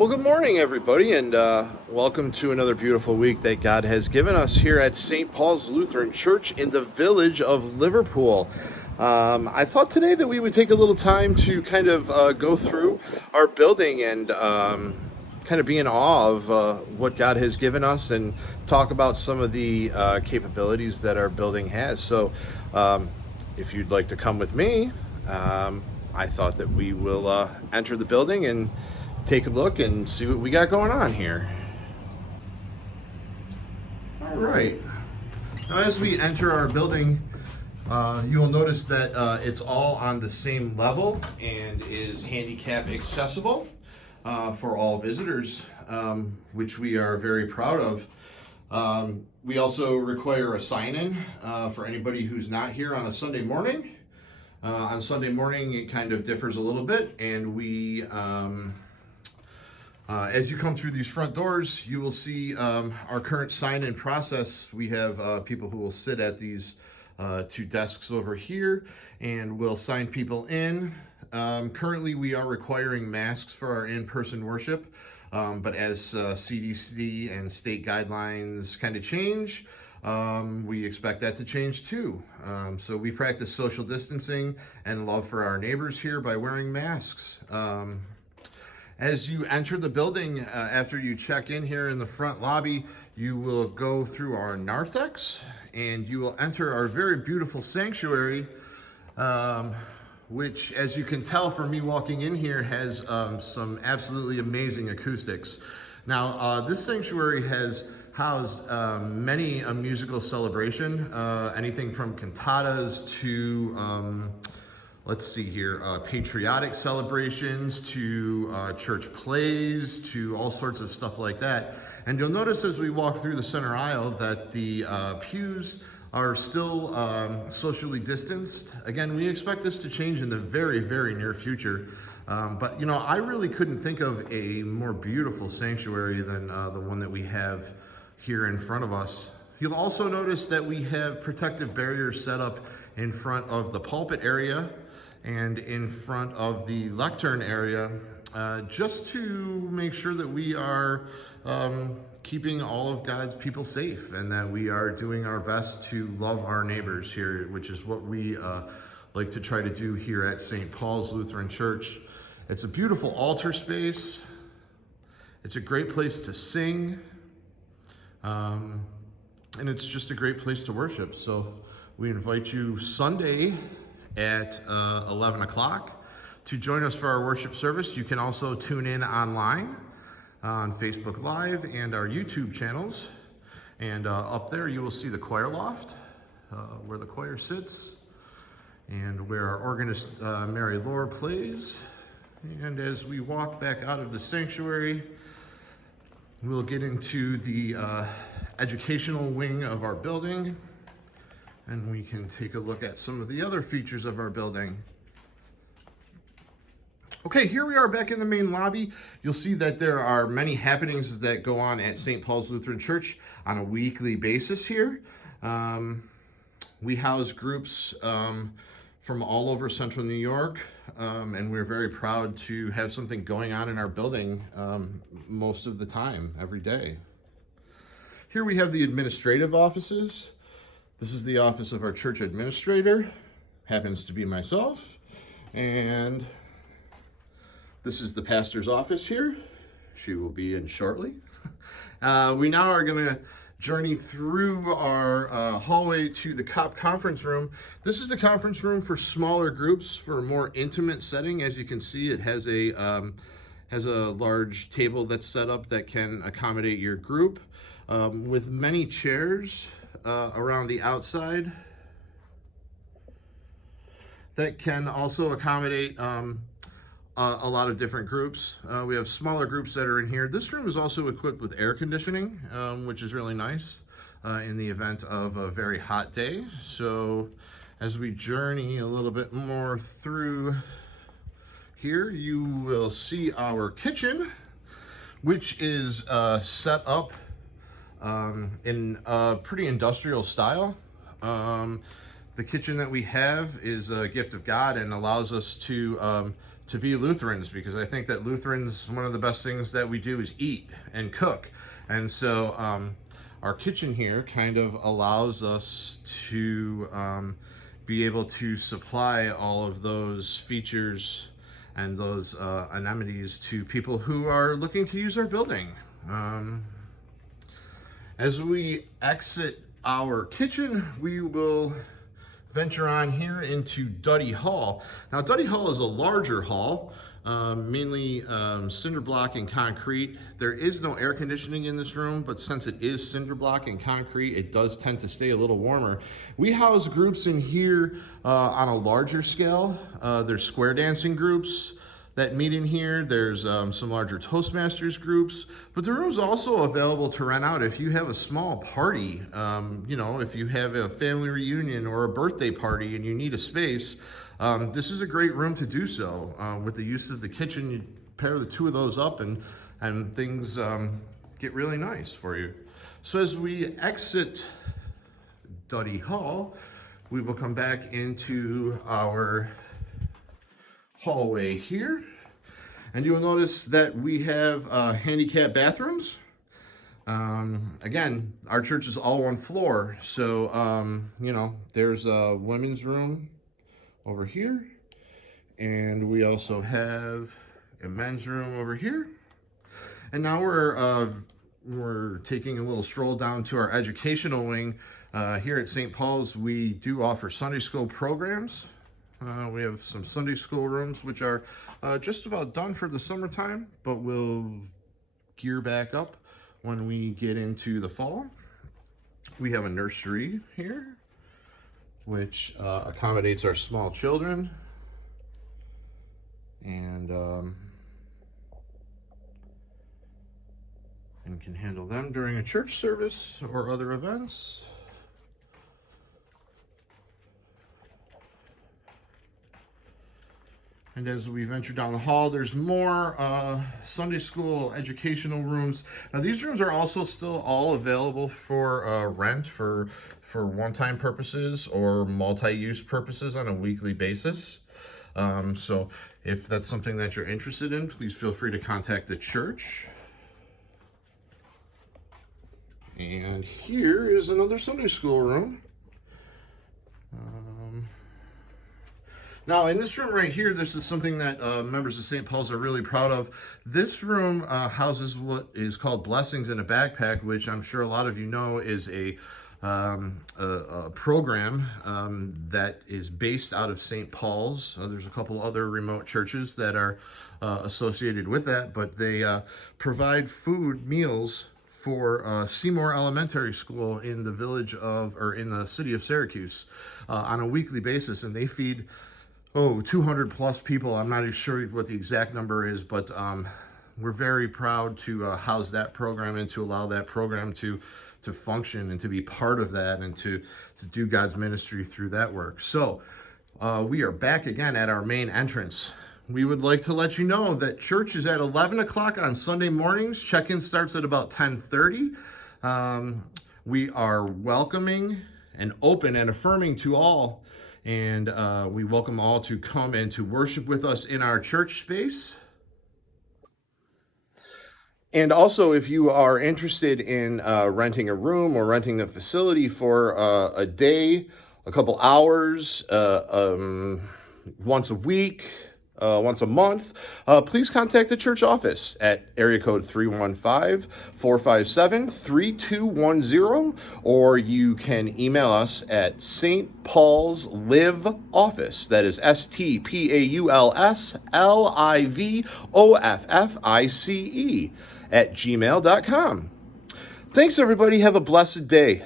Well, good morning, everybody, and welcome to another beautiful week that God has given us here at St. Paul's Lutheran Church in the village of Liverpool. I thought today that we would take a little time to kind of go through our building and kind of be in awe of what God has given us and talk about some of the capabilities that our building has. So if you'd like to come with me, I thought that we will enter the building and take a look and see what we got going on here. All right. Now, as we enter our building, you will notice that it's all on the same level and is handicap accessible for all visitors, which we are very proud of. We also require a sign-in for anybody who's not here on a Sunday morning. On Sunday morning, it kind of differs a little bit, and we as you come through these front doors, you will see our current sign-in process. We have people who will sit at these two desks over here and will sign people in. Currently, we are requiring masks for our in-person worship, but as CDC and state guidelines kind of change, we expect that to change too. So we practice social distancing and love for our neighbors here by wearing masks. As you enter the building, after you check in here in the front lobby, you will go through our narthex and you will enter our very beautiful sanctuary, which, as you can tell from me walking in here, has some absolutely amazing acoustics. Now, this sanctuary has housed many a musical celebration, anything from cantatas to let's see here, patriotic celebrations to church plays to all sorts of stuff like that. And you'll notice as we walk through the center aisle that the pews are still socially distanced. Again, we expect this to change in the very, very near future. But you know, I really couldn't think of a more beautiful sanctuary than the one that we have here in front of us. You'll also notice that we have protective barriers set up in front of the pulpit area and in front of the lectern area, just to make sure that we are keeping all of God's people safe and that we are doing our best to love our neighbors here, which is what we like to try to do here at St. Paul's Lutheran Church. It's a beautiful altar space. It's a great place to sing. And it's just a great place to worship. So we invite you Sunday at 11 o'clock to join us for our worship service. You can also tune in online on Facebook Live and our YouTube channels. And up there you will see the choir loft, where the choir sits and where our organist Mary Laura plays. And as we walk back out of the sanctuary, we'll get into the educational wing of our building, and we can take a look at some of the other features of our building. Okay, here we are back in the main lobby. You'll see that there are many happenings that go on at St. Paul's Lutheran Church on a weekly basis here. We house groups from all over Central New York, and we're very proud to have something going on in our building most of the time, every day. Here we have the administrative offices. This is the office of our church administrator, happens to be myself, and this is the pastor's office here. She will be in shortly. We now are going to journey through our hallway to the COP conference room. This is the conference room for smaller groups, for a more intimate setting. As you can see, it has a large table that's set up that can accommodate your group, with many chairs around the outside that can also accommodate a lot of different groups. We have smaller groups that are in here. This room is also equipped with air conditioning, which is really nice in the event of a very hot day. So as we journey a little bit more through here, you will see our kitchen, which is set up in a pretty industrial style. The kitchen that we have is a gift of God and allows us to to be Lutherans, because I think that Lutherans, one of the best things that we do is eat and cook. And so our kitchen here kind of allows us to be able to supply all of those features and those amenities to people who are looking to use our building. As we exit our kitchen, we will venture on here into Duddy Hall. Now, Duddy Hall is a larger hall, mainly cinder block and concrete. There is no air conditioning in this room, but since it is cinder block and concrete, it does tend to stay a little warmer. We house groups in here on a larger scale. There's square dancing groups that meet in here. There's some larger Toastmasters groups, but the room's also available to rent out if you have a small party. You know, if you have a family reunion or a birthday party and you need a space, this is a great room to do so. With the use of the kitchen, you pair the two of those up and things get really nice for you. So as we exit Duddy Hall, we will come back into our hallway here, and you will notice that we have handicap bathrooms. Again, our church is all one floor, so you know, there's a women's room over here, and we also have a men's room over here. And now we're taking a little stroll down to our educational wing. Here at St. Paul's, we do offer Sunday school programs. We have some Sunday school rooms, which are just about done for the summertime, but we'll gear back up when we get into the fall. We have a nursery here, which accommodates our small children, and can handle them during a church service or other events. And as we venture down the hall, there's more Sunday school educational rooms. Now, these rooms are also still all available for rent for one-time purposes or multi-use purposes on a weekly basis. So if that's something that you're interested in, please feel free to contact the church. And here is another Sunday school room. Now, in this room right here, this is something that members of St. Paul's are really proud of. This room houses what is called Blessings in a Backpack, which I'm sure a lot of you know is a program that is based out of St. Paul's. There's a couple other remote churches that are associated with that, but they provide food, meals for Seymour Elementary School in the village of, or in the city of Syracuse on a weekly basis, and they feed 200 plus people. I'm not sure what the exact number is, but we're very proud to house that program and to allow that program to function and to be part of that and to do God's ministry through that work. So we are back again at our main entrance. We would like to let you know that church is at 11 o'clock on Sunday mornings. Check-in starts at about 10:30. We are welcoming and open and affirming to all. And we welcome all to come and to worship with us in our church space. And also, if you are interested in renting a room or renting the facility for a day, a couple hours, once a week, once a month, please contact the church office at area code 315-457-3210, or you can email us at St. Paul's Live Office. That is STPAULSLIVOFFICE @gmail.com. Thanks, everybody. Have a blessed day.